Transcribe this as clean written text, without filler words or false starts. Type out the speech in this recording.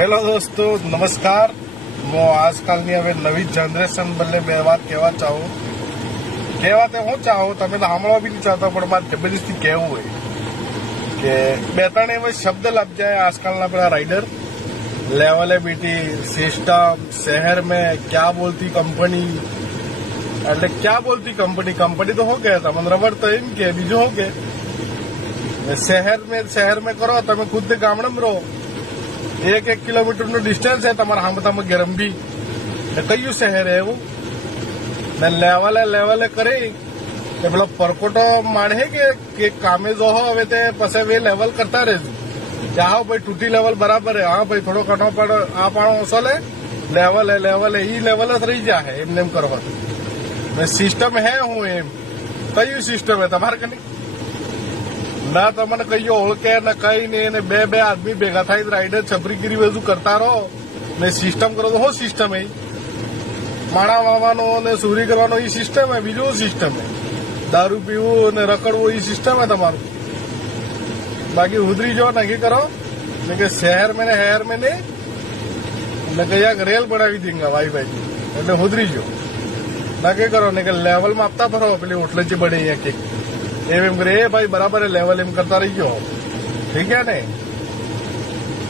Hello દોસ્તો, નમસ્કાર. હું આજકાલની હવે નવી જનરેશન બદલે બે વાત કહેવા ચાહું. કહેવા તે હું ચાહું, તમે તો સાંભળવા બી નહીં ચાહતા, પણ મારે જબરજસ્તી કહેવું હોય કે બે ત્રણ એવા શબ્દ લપ જાય આજકાલના પેલા રાઇડર. લેવલેબિલિટી, સિસ્ટમ, શહેર મેં ક્યાં બોલતી કંપની. એટલે ક્યાં બોલતી કંપની? કંપની તો શું કે તમને રબર તો એમ કે બીજું શું કે શહેર મેં કરો. તમે ખુદ ગામડામાં રહો, 1 કિલોમીટરનું ડિસ્ટન્સ છે તમારા હામતામાં ગરંભી. કયું શહેર એવું ને લેવલે કરી એ પેલો પરકોટો માણે કે કામે જો હવે તે પછી વે લેવલ કરતા રહેજો. હા ભાઈ તૂટી લેવલ બરાબર હે, હા ભાઈ થોડો કટો પડો આ પાણો ઓછો લે, લેવલે ઈ લેવલ જ રહી જાય એમને એમ કરવાનું. સિસ્ટમ હે હું એમ કયું સિસ્ટમ હે તમારે કને? ના તમને કયો ઓળખે ને કઈ નહીં, ને બે આદમી ભેગા થાય રાઈડર છપરીગીરી બધું કરતા રહો ને સિસ્ટમ કરો તો શું સિસ્ટમ હે? માણા વાવવાનો ને ચોરી કરવાનો એ સિસ્ટમ હે? બીજું સિસ્ટમ હે દારૂ પીવું ને રખડવું એ સિસ્ટમ હે તમારું? બાકી ઉધરી જો નક્કી કરો ને કે શહેર મેં ને હેર મેં ને કયા રેલ બનાવી દેંગા ભાઈ એટલે ઉધરી જો નક્કી કરો ને કે લેવલમાં આપતા ફરો. પેલી હોટલ જે બને અહીંયા કે એમ કરે એ ભાઈ બરાબર લેવલ એમ કરતા રહી ગયો. ઠીક હે ને?